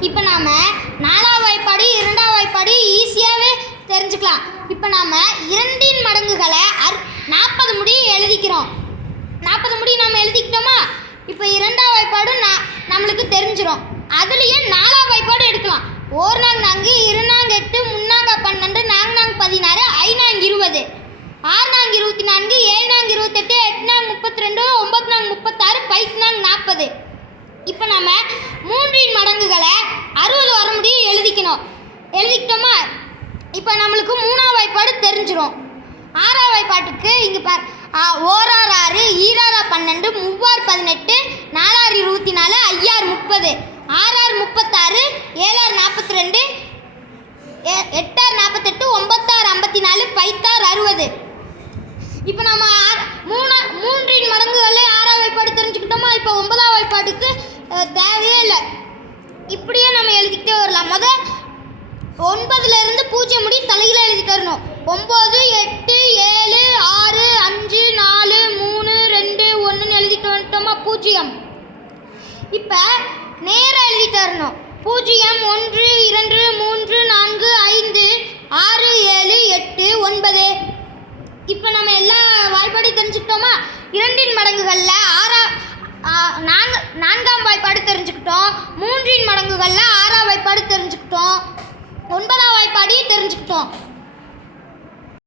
இப்போ நாம் நாலாவது வாய்ப்பாடு இரண்டாவது வாய்ப்பாடு ஈஸியாகவே தெரிஞ்சுக்கலாம். இப்போ நாம் இரண்டின் மடங்குகளை அர் நாற்பது முடி எழுதிக்கிறோம். நாற்பது முடி நம்ம எழுதிக்கிட்டோமா? இப்போ இரண்டாவது வாய்ப்பாடு நா- நம்மளுக்கு தெரிஞ்சிடும் அதுலேயே நாலாவது வாய்ப்பாடு எடுக்கலாம். ஓர்நாங் நான்கு இருநாங்க எட்டு முன்னாங்க பன்னெண்டு நாங்க நாங்க பதினாறு ஐநாங்க இருபது. ஆறுநாங்க இருபத்தி நான்கு ஏழ்நாங்க இருபத்தெட்டு எட்டுநாங்க முப்பத்தி ரெண்டு ஒம்பது நாங்க முப்பத்தாறு பைத்துநாங்க நாற்பது. இப்போ நாம் மூன்றின் மடங்கு எழுதிக்கிட்டோமா? இப்போ நம்மளுக்கு மூணாவது வாய்ப்பாடு தெரிஞ்சிடும் ஆறாவது வாய்ப்பாட்டுக்கு இங்கே பார் ஓரார் ஓராறு ஆறு ஈராறு பன்னெண்டு மூவார் பதினெட்டு நாலாறு இருபத்தி நாலு ஐயாறு முப்பது. ஆறாறு முப்பத்தாறு ஏழாறு நாற்பத்தி ரெண்டு எட்டாறு நாற்பத்தெட்டு ஒம்பத்தாறு ஐம்பத்தி நாலு பைத்தாறு அறுபது. இப்போ நம்ம மூணு மூன்றின் மடங்குகள் ஆறாவது வாய்ப்பாடு தெரிஞ்சுக்கிட்டோமா? இப்போ ஒன்பதாவது வாய்ப்பாட்டுக்கு தேவையே இல்லை. இப்படியே நம்ம எழுதிக்கிட்டே வரலாம். முதல் ஒன்பதுல இருந்து பூஜ்ஜியம் முடி தலையில எழுதி தரணும். ஒம்பது எட்டு ஏழு ஆறு அஞ்சு நாலு மூணு ரெண்டு ஒன்றுன்னு எழுதிட்டு வந்துட்டோமா பூஜ்ஜியம். இப்போ நேராக எழுதி தரணும். பூஜ்ஜியம் ஒன்று இரண்டு மூன்று நான்கு ஐந்து ஆறு ஏழு எட்டு ஒன்பது. இப்போ நம்ம எல்லா வாய்ப்பாடையும் தெரிஞ்சுக்கிட்டோமா? இரண்டின் மடங்குகளில் ஆறா நான்கு நான்காம் வாய்ப்பாடு தெரிஞ்சுக்கிட்டோம். மூன்றின் மடங்குகளில் ஆறாம் வாய்ப்பாடு தெரிஞ்சுக்கிட்டோம். ஒன்பதாம் வாய்ப்பாடையும் தெரிஞ்சுக்கிட்டோம்.